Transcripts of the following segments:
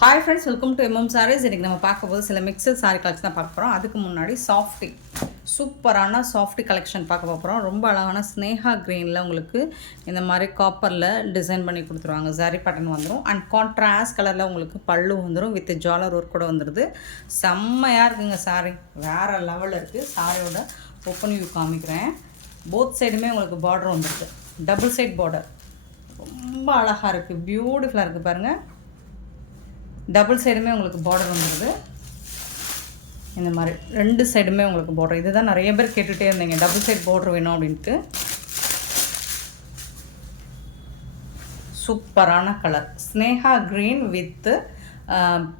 Hi friends, welcome to M M sarees. இன்றைக்கி நம்ம பார்க்க போது சில மிக்சட் சாரீ கலெக்ஷன் தான் பார்க்க போகிறோம். அதுக்கு முன்னாடி சாஃப்டி, சூப்பரான சாஃப்டி கலெக்ஷன் பார்க்க போகிறோம். ரொம்ப அழகான ஸ்னேஹா க்ரீனில் உங்களுக்கு இந்த மாதிரி காப்பரில் டிசைன் பண்ணி கொடுத்துருவாங்க. சாரி பேட்டர்ன் வந்துடும். அண்ட் கான்ட்ராஸ்ட் கலரில் உங்களுக்கு பல்லு வந்துடும். வித் ஜாலர் ஒர்க் கூட வந்துடுது. செம்மையாக இருக்குங்க சாரீ, வேறு லெவலில் இருக்குது. சாரியோட ஓப்பன் வியூ காமிக்கிறேன். போத் சைடுமே உங்களுக்கு பார்டர் வந்துடுது. டபுள் சைட் பார்டர் ரொம்ப அழகாக இருக்குது, பியூட்டிஃபுல்லாக இருக்குது பாருங்கள். டபுள் சைடுமே உங்களுக்கு பார்டர் வந்துடுது. இந்த மாதிரி ரெண்டு சைடுமே உங்களுக்கு பார்டர். இதுதான் நிறைய பேர் கேட்டுகிட்டே இருந்தீங்க, டபுள் சைட் பார்டர் வேணும் அப்படின்ட்டு. சூப்பரான colour Sneha green with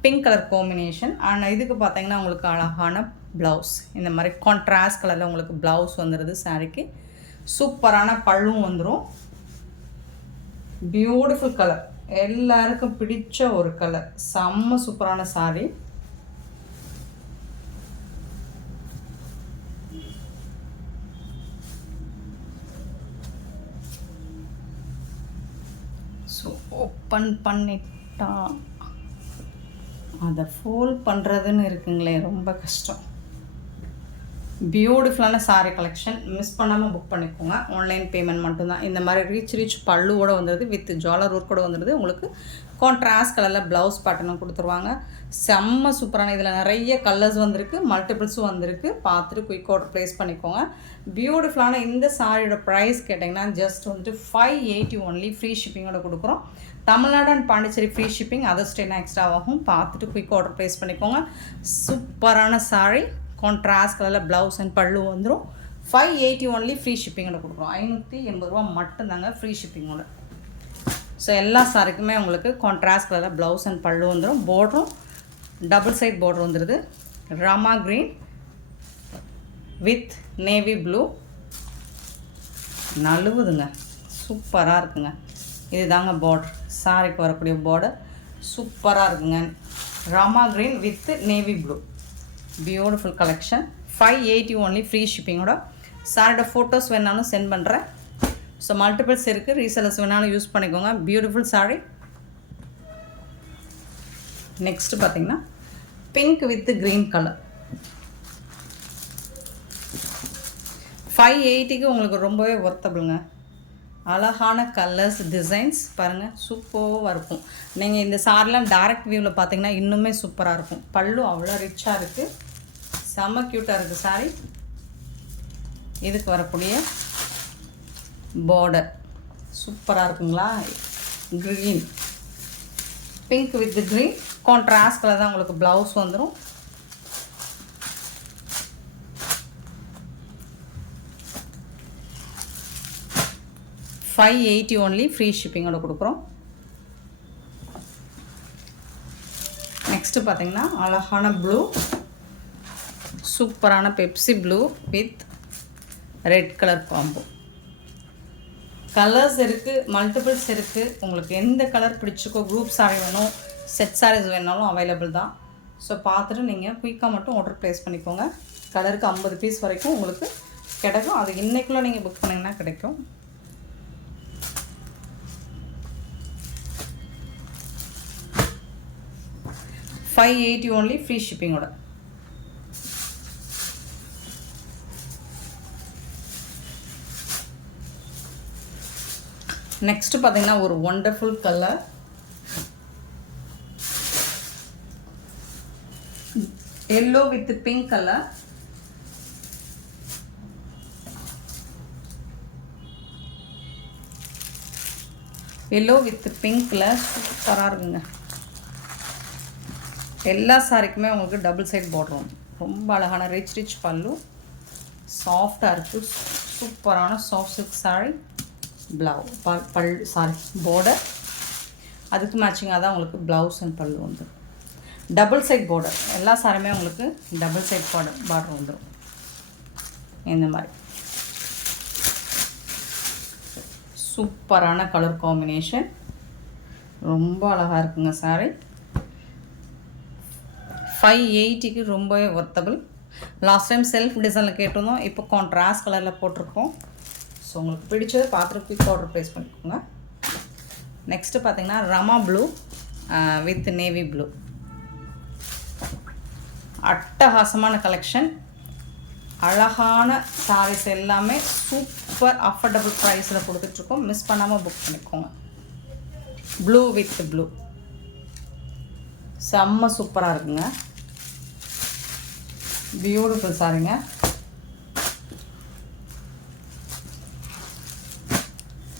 pink colour combination. ஆனால் இதுக்கு பார்த்தீங்கன்னா உங்களுக்கு அழகான ப்ளவுஸ். இந்த மாதிரி கான்ட்ராஸ்ட் கலரில் உங்களுக்கு ப்ளவுஸ் வந்துடுது சாரிக்கு. சூப்பரான பல்லும் வந்துடும். பியூட்டிஃபுல் கலர், எல்லாருக்கும் பிடிச்ச ஒரு கலர். செம்ம சூப்பரான சாரி. ஸோ ஓப்பன் பண்ணிட்டா அதை ஃபோல்ட் பண்ணுறதுன்னு இருக்குங்களே, ரொம்ப கஷ்டம். பியூட்டிஃபுல்லான சாரீ கலெக்ஷன், மிஸ் பண்ணாமல் புக் பண்ணிக்கோங்க. ஆன்லைன் பேமெண்ட் மட்டும்தான். இந்த மாதிரி ரீச் பல்லுவோட வந்துடுது. வித் ஜாலர் ஒர்க் கூட வந்துடுது. உங்களுக்கு கான்ட்ராஸ்ட் கலரில் ப்ளவுஸ் பேட்டர்னும் கொடுத்துருவாங்க. செம்ம சூப்பரான, இதில் நிறைய கலர்ஸ் வந்திருக்கு, மல்டிபிள்ஸும் வந்திருக்கு. பார்த்துட்டு குயிக் ஆர்டர் ப்ளேஸ் பண்ணிக்கோங்க. பியூட்டிஃபுல்லான இந்த சாரியோட ப்ரைஸ் கேட்டிங்கன்னா ஜஸ்ட் வந்துட்டு 580 ஒன்லி. ஃப்ரீ ஷிப்பிங்கோட கொடுக்குறோம். Tamil Nadu and Pondicherry free shipping, other ஸ்டேட்னா எக்ஸ்ட்ரா ஆகும். பார்த்துட்டு குயிக் ஆர்டர் ப்ளேஸ் பண்ணிக்கோங்க. சூப்பரான சாரி, கான்ட்ராஸ்ட் கலரில் ப்ளவுஸ் அண்ட் பல்லு வந்துடும். 580 ஒன்லி. ஃப்ரீ ஷிப்பிங்கோட கொடுக்குறோம். 580 ரூபா மட்டும்தாங்க ஃப்ரீ ஷிப்பிங்கோட. ஸோ எல்லா சாரிக்குமே உங்களுக்கு கான்ட்ராஸ்ட் கலரில் ப்ளவுஸ் அண்ட் பல்லு வந்துடும். பார்டரும் டபுள் சைட் பார்டர் வந்துடுது. Rama green with navy blue. நழுவுதுங்க, சூப்பராக இருக்குங்க. இது தாங்க பார்டர், சாரிக்கு வரக்கூடிய பார்டர். சூப்பராக இருக்குங்க. Rama green with navy blue, beautiful collection. 580 only. Free ஷிப்பிங்கோட. சாரோட ஃபோட்டோஸ் வேணாலும் சென்ட் பண்ணுறேன். ஸோ மல்டிபிள்ஸ் இருக்குது, ரீசெல்லர்ஸ் வேணாலும் யூஸ் பண்ணிக்கோங்க. பியூட்டிஃபுல் சாரி. நெக்ஸ்ட்டு பார்த்தீங்கன்னா பிங்க் வித் க்ரீன் கலர். 580க்கு உங்களுக்கு ரொம்பவே ஒர்த்தபிளுங்க. அழகான கலர்ஸ், டிசைன்ஸ் பாருங்கள், சூப்பராக இருக்கும். நீங்கள் இந்த சாரிலாம் டைரக்ட் வியூவில் பார்த்தீங்கன்னா இன்னுமே சூப்பராக இருக்கும். பல்லு அவ்வளோ ரிச்சாக இருக்குது, செம்ம க்யூட்டாக இருக்குது சாரி. இதுக்கு வரக்கூடிய பார்டர் சூப்பராக இருக்குங்களா. Green, pink with green contrast colour தான் உங்களுக்கு ப்ளவுஸ் வந்துடும். $580 ஒன்லி. ஃப்ரீ ஷிப்பிங்கோட கொடுக்குறோம். நெக்ஸ்ட்டு பார்த்தீங்கன்னா அழகான ப்ளூ, சூப்பரான Pepsi blue with red colour combo. Colours இருக்குது, மல்டிபிள்ஸ் இருக்குது. உங்களுக்கு எந்த கலர் பிடிச்சிக்கோ, குரூப் சாரி வேணும், செட் சாரீஸ் வேணாலும் அவைலபிள் தான். ஸோ பார்த்துட்டு நீங்கள் குயிக்காக மட்டும் ஆர்டர் ப்ளேஸ் பண்ணிக்கோங்க. கலருக்கு 50 பீஸ் வரைக்கும் உங்களுக்கு கிடைக்கும். அது இன்றைக்குள்ளே நீங்கள் புக் பண்ணிங்கன்னா கிடைக்கும். $580 ஒன்லி. ஃப்ரீ ஷிப்பிங்கோட. நெக்ஸ்ட்டு பார்த்தீங்கன்னா ஒரு wonderful colour, yellow with pink colour. Yellow with பிங்க்கில் சூப்பராக இருக்குங்க. எல்லா சாரிக்குமே உங்களுக்கு டபுள் சைட் பார்டர் வரும். ரொம்ப அழகான ரிச் பல்லு, சாஃப்டாக இருக்குது. சூப்பரான soft silk sorry. Sorry border அதுக்கு மேட்சிங்காக தான் உங்களுக்கு ப்ளவுஸ் அண்ட் பல்லு வந்துடும். டபுள் சைட் பார்டர், எல்லா சாரியுமே உங்களுக்கு டபுள் சைட் பார்டர் வந்துடும். இந்த மாதிரி சூப்பரான கலர் காம்பினேஷன், ரொம்ப அழகாக இருக்குங்க சாரி. 580க்கு ரொம்பவே ஒர்த்தபிள். லாஸ்ட் டைம் செல்ஃப் டிசைனில் கேட்டிருந்தோம், இப்போ கான்ட்ராஸ்ட் கலரில் போட்டிருக்கோம். ஸோ உங்களுக்கு பிடிச்சதை பார்த்துட்டு குயிக் ஆர்டர் ப்ளேஸ் பண்ணிக்கோங்க. நெக்ஸ்ட்டு பார்த்தீங்கன்னா Rama blue with navy blue. அட்டகாசமான கலெக்ஷன். அழகான சாரீஸ் எல்லாமே சூப்பர் அஃபோர்டபுள் ப்ரைஸில் கொடுத்துட்ருக்கோம். மிஸ் பண்ணாமல் புக் பண்ணிக்கோங்க. ப்ளூ வித் ப்ளூ செம்ம சூப்பராக இருக்குங்க. பியூட்டிஃபுல் சாரிங்க.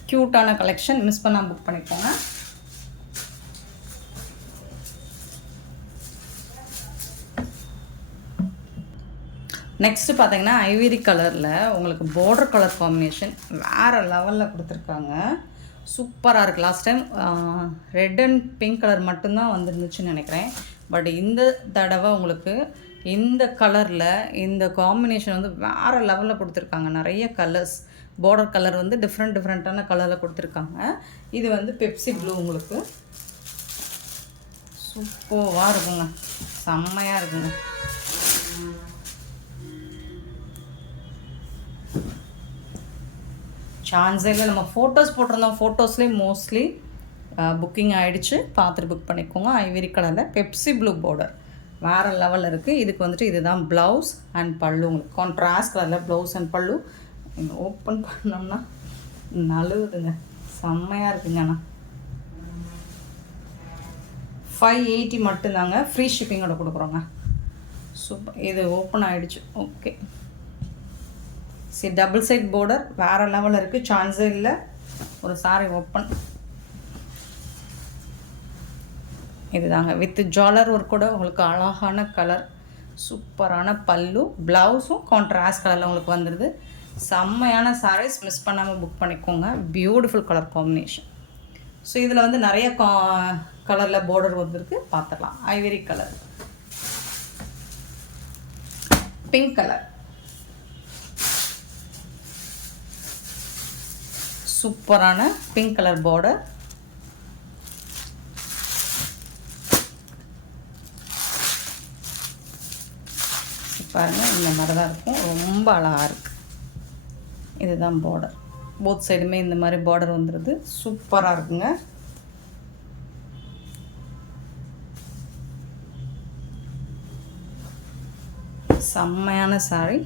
க்யூட்டான கலெக்ஷன். மிஸ் பண்ணாமல் புக் பண்ணிக்கோங்க. நெக்ஸ்ட்டு பார்த்தீங்கன்னா ஐவரி கலரில் உங்களுக்கு பார்டர் கலர் காம்பினேஷன் வேறு லெவலில் கொடுத்துருக்காங்க. சூப்பராக இருக்குது. Last time red and pink colour மட்டும்தான் வந்துருந்துச்சுன்னு நினைக்கிறேன். பட் இந்த தடவை உங்களுக்கு இந்த கலரில் இந்த காம்பினேஷன் வந்து வேறு லெவலில் கொடுத்துருக்காங்க. நிறைய கலர்ஸ், பார்டர் கலர் வந்து டிஃப்ரெண்ட்டான கலரில் கொடுத்துருக்காங்க. இது வந்து பெப்சி ப்ளூ உங்களுக்கு சூப்பராக இருக்குங்க. செம்மையாக இருக்குங்க. சான்ஸே இல்லை. நம்ம ஃபோட்டோஸ் போட்டிருந்தோம். ஃபோட்டோஸ்லேயே மோஸ்ட்லி புக்கிங் ஆகிடுச்சு. பார்த்துட்டு புக் பண்ணிக்கோங்க. ஐவரி கலரில் பெப்சி ப்ளூ பார்டர் வேறு லெவலில் இருக்குது. இதுக்கு வந்துட்டு இதுதான் ப்ளவுஸ் அண்ட் பல்லு. உங்களுக்கு கான்ட்ராஸ்ட் கலரில் ப்ளவுஸ் அண்ட் பல்லு. ஓப்பன் பண்ணோம்னா நழுவுதுங்க. செம்மையாக இருக்குங்க. அண்ணா 580 மட்டும்தாங்க. ஃப்ரீ ஷிப்பிங்கோட கொடுக்குறோங்க. சூப்பர். இது ஓப்பன் ஆகிடுச்சு. ஓகே, சரி. டபுள் சைட் பார்டர் வேறு லெவலில் இருக்குது. சான்ஸே இல்லை. ஒரு சாரி ஓப்பன். இதுதாங்க வித் ஜாலர் ஒர்க்கோட உங்களுக்கு அழகான கலர், சூப்பரான பல்லு, ப்ளவுஸும் கான்ட்ராஸ்ட் கலரில் உங்களுக்கு வந்துடுது. செம்மையான சாரீஸ். மிஸ் பண்ணாமல் புக் பண்ணிக்கோங்க. Beautiful colour combination. ஸோ இதில் வந்து நிறைய கலரில் பார்டர் வந்துருக்கு. பார்த்துடலாம். ஐவரி கலர், பிங்க் கலர், சூப்பரான பிங்க் கலர் பார்டர். பாருங்கள், இந்த மாதிரி தான் இருக்கும். ரொம்ப அழகாக இருக்குது. இதுதான் பார்டர். போத் சைடுமே இந்த மாதிரி பார்டர் வந்துடுது. சூப்பராக இருக்குங்க. செம்மையான சாரி.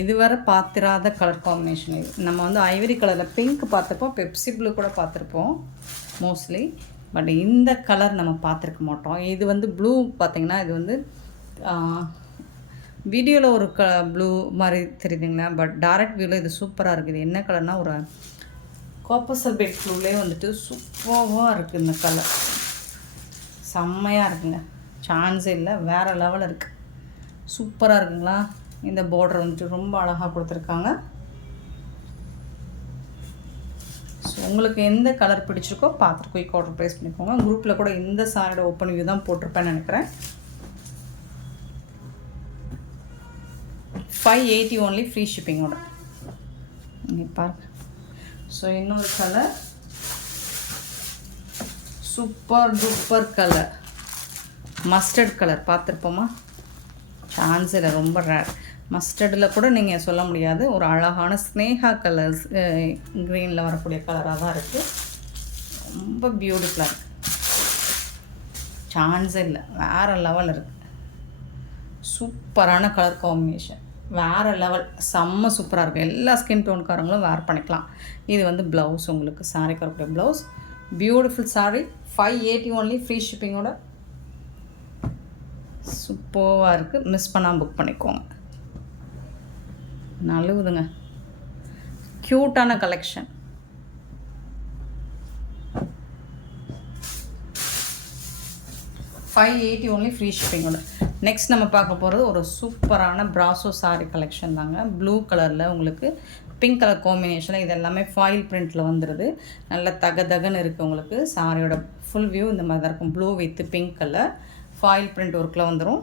இதுவரை பார்த்திராத கலர் காம்பினேஷன். இது நம்ம வந்து ஐவரி கலரில் பிங்க் பார்த்துருப்போம், பெப்சி ப்ளூ கூட பார்த்துருப்போம் மோஸ்ட்லி. பட் இந்த கலர் நம்ம பார்த்துருக்க மாட்டோம். இது வந்து ப்ளூ பார்த்திங்கன்னா, இது வந்து வீடியோவில் ஒரு ப்ளூ மாதிரி தெரியுதுங்களா, பட் டைரக்ட் வியூவில் இது சூப்பராக இருக்குது. என்ன கலர்னால் ஒரு காப்பர் சல்பேட் ப்ளூலே வந்துட்டு சூப்பராக இருக்குது. இந்த கலர் செம்மையாக இருக்குங்க. சான்ஸே இல்லை. வேறு லெவலில் இருக்குது. சூப்பராக இருக்குங்களா. இந்த பார்டர் வந்துட்டு ரொம்ப அழகாக கொடுத்துருக்காங்க. ஸோ உங்களுக்கு எந்த கலர் பிடிச்சிருக்கோ பார்த்துட்டு குயிக் ஆர்டர் ப்ளேஸ் பண்ணிக்கோங்க. குரூப்பில் கூட இந்த சாரியோட ஓப்பன் வியூ தான் போட்டிருப்பேன்னு நினைக்கிறேன். 580 ஒன்லி, ஃப்ரீ ஷிப்பிங்கோட. இங்கே பாருங்க. ஸோ இன்னொரு colour super duper colour, mustard colour பார்த்துருப்போமா. சான்ஸ் இல்லை. ரொம்ப ரேர். மஸ்டர்டில் கூட நீங்கள் சொல்ல முடியாது. ஒரு அழகான ஸ்னேகா கலர்ஸ் க்ரீனில் வரக்கூடிய கலராக தான் இருக்குது. ரொம்ப பியூட்டிஃபுல்லாக இருக்குது. சான்ஸே இல்லை. வேறு லெவல் இருக்குது. சூப்பரான கலர் காம்பினேஷன். வேறு லெவல். செம்ம சூப்பராக இருக்கும். எல்லா ஸ்கின் டோனுக்காரங்களும் வேர் பண்ணிக்கலாம். இது வந்து ப்ளவுஸ். உங்களுக்கு சாரிக்கு வரக்கூடிய blouse. Beautiful sari. 580 only, free ஷிப்பிங்கோட. சூப்பராக இருக்குது. மிஸ் பண்ணாமல் புக் பண்ணிக்கோங்க. நழுவுதுங்க. க்யூட்டான கலெக்ஷன். $580 ஒன்லி, ஃப்ரீ ஷிப்பிங்கோட. நெக்ஸ்ட் நம்ம பார்க்க போகிறது ஒரு சூப்பரான ப்ராசோ சாரி கலெக்ஷன் தாங்க. ப்ளூ கலரில் உங்களுக்கு பிங்க் கலர் காம்பினேஷனில் இது எல்லாமே ஃபாயில் பிரிண்டில் வந்துடுது. நல்ல தகன்னு இருக்குது. உங்களுக்கு சாரியோட ஃபுல் வியூ இந்த மாதிரி தான் இருக்கும். Blue with pink colour foil print ஒர்க்கில் வந்துடும்.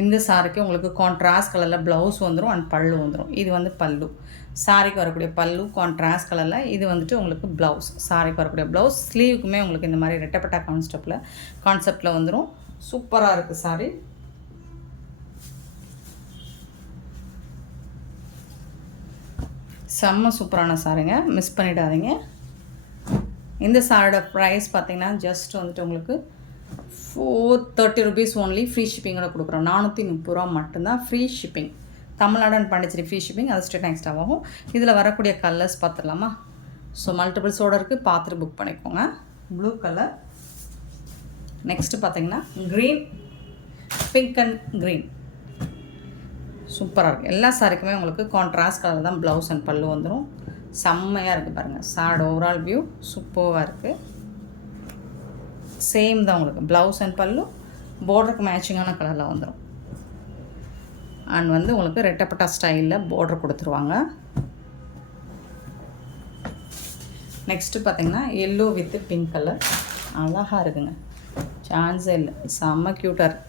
இந்த சாரிக்கு உங்களுக்கு கான்ட்ராஸ்ட் கலரில் ப்ளவுஸ் வந்துடும் அண்ட் பல்லு வந்துடும். இது வந்து பல்லு. சாரிக்கு வரக்கூடிய பல்லு கான்ட்ராஸ்ட் கலரில். இது வந்துட்டு உங்களுக்கு ப்ளவுஸ், சாரிக்கு வரக்கூடிய ப்ளவுஸ். ஸ்லீவுக்குமே உங்களுக்கு இந்த மாதிரி ரெட்டப்பட்டா கான்செப்டில் வந்துடும். சூப்பராக இருக்குது சாரி. செம்ம சூப்பரான சாரிங்க, மிஸ் பண்ணிடாதீங்க. இந்த சாரியோட ப்ரைஸ் பார்த்திங்கன்னா ஜஸ்ட் வந்துட்டு உங்களுக்கு 430 rupees ஓன்லி. ஃப்ரீ ஷிப்பிங்கோட கொடுக்குறோம். 430 ரூபா மட்டும்தான் free shipping. Tamil Nadu and Pondicherry free shipping, அது ஸ்ட்ரெயிட் எக்ஸ்ட்ரா ஆகும். இதில் வரக்கூடிய கலர்ஸ் பார்த்துடலாமா? ஸோ மல்டிபிள்ஸோடு இருக்குது, பார்த்துட்டு புக் பண்ணிக்கோங்க. ப்ளூ கலர், நெக்ஸ்ட்டு பார்த்திங்கன்னா க்ரீன், பிங்க் அண்ட் க்ரீன். சூப்பராக இருக்குது. எல்லா சாரிக்குமே உங்களுக்கு கான்ட்ராஸ்ட் கலர் தான் ப்ளவுஸ் அண்ட் பல்லு வந்துடும். செம்மையாக இருக்குது பாருங்கள். சாரோட ஓவரால் வியூ சூப்பராக இருக்குது. சேம் தான் உங்களுக்கு ப்ளவுஸ் அண்ட் பல்லு பார்டருக்கு மேட்சிங்கான கலரில் வந்துடும். அண்ட் வந்து உங்களுக்கு ரெட்டப்பட்டா ஸ்டைலில் பார்டர் கொடுத்துருவாங்க. நெக்ஸ்ட்டு பார்த்திங்கன்னா எல்லோ வித் பிங்க் கலர். அழகாக இருக்குங்க, சான்ஸே இல்லை, செம்ம க்யூட்டாக இருக்குது,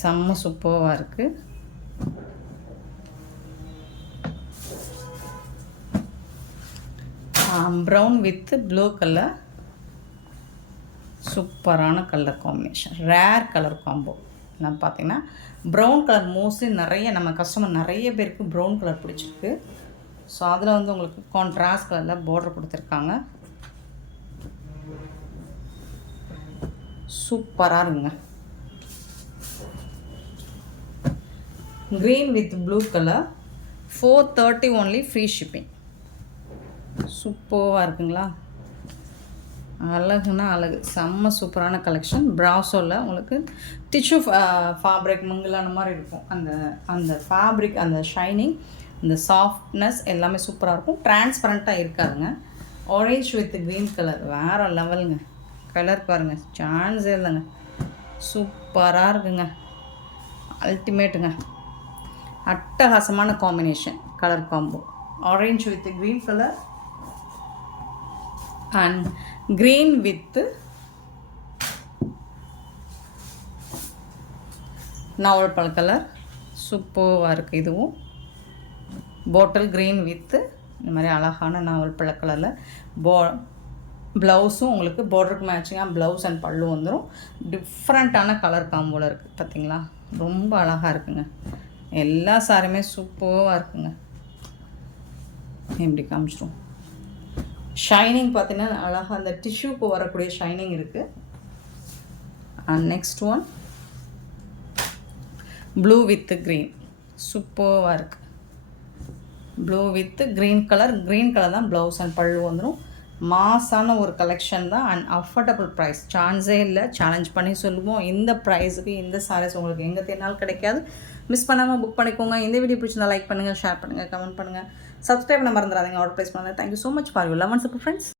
செம்ம சூப்பராக இருக்குது. ப்ரௌன் வித் ப்ளூ கலர், சூப்பரான colour combination, rare colour combo. நான் பார்த்தீங்கன்னா ப்ரௌன் கலர் மோஸ்ட்லி நம்ம கஸ்டமர் நிறைய பேருக்கு ப்ரௌன் கலர் பிடிச்சிருக்கு. ஸோ அதில் வந்து உங்களுக்கு கான்ட்ராஸ்ட் கலரில் பார்டர் கொடுத்துருக்காங்க. சூப்பராக இருக்குங்க. Green with blue colour, 430 only, free shipping. சூப்பராக இருக்குங்களா? அழகுன்னா அழகு, செம்ம சூப்பரான கலெக்ஷன். ப்ராஸோவில் உங்களுக்கு டிஷ்யூ ஃபேப்ரிக் மங்கலான மாதிரி இருக்கும். அந்த ஃபேப்ரிக், அந்த ஷைனிங், அந்த சாஃப்ட்னஸ் எல்லாமே சூப்பராக இருக்கும். டிரான்ஸ்பரண்ட்டாக இருக்காதுங்க. ஆரேஞ்ச் வித் க்ரீன் கலர், வேறு லெவலுங்க. கலர் பாருங்கள், சான்ஸே இல்லைங்க, சூப்பராக இருக்குங்க, அல்டிமேட்டுங்க. அட்டகாசமான combination colour combo. Orange with green colour and green with நாவல் பழ கலர், சூப்பராக இருக்குது. இதுவும் பாட்டில் க்ரீன் வித்து இந்த மாதிரி அழகான நாவல் பழ கலரில். ப்ளவுஸும் உங்களுக்கு பார்டருக்கு மேட்சிங்காக ப்ளவுஸ் அண்ட் பல்லு வந்துடும். டிஃப்ரெண்ட்டான கலர் காம்போவில் இருக்குது பார்த்தீங்களா? ரொம்ப அழகாக இருக்குங்க. எல்லா சாரியுமே சூப்பராக இருக்குங்க. எப்படி காமிச்சிடும். ஷைனிங் பார்த்தீங்கன்னா அழகாக அந்த டிஷ்யூக்கு வரக்கூடிய ஷைனிங் இருக்குது. And next one blue with green, சூப்பராக இருக்குது. ப்ளூ வித் க்ரீன் கலர் தான் ப்ளவுஸ் அண்ட் பல்லு வந்துடும். மாசான ஒரு கலெக்ஷன் தான் அண்ட் அஃபோர்டபுள் ப்ரைஸ். சான்ஸே இல்லை, சேலஞ்ச் பண்ணி சொல்லுவோம். இந்த ப்ரைஸுக்கு இந்த சாரீஸ் உங்களுக்கு எங்கே தேடினாலும் கிடைக்காது. மிஸ் பண்ணாமல் புக் பண்ணிக்கோங்க. இந்த வீடியோ பிடிச்சிருந்தா லைக் பண்ணுங்கள், ஷேர் பண்ணுங்கள், கமெண்ட் பண்ணுங்கள், சப்ஸ்கிரைப் பண்ண மறந்துடாதீங்க. ஆர்டர் ப்ளேஸ் பண்ணுங்கள். Thank you so much for you love and support friends.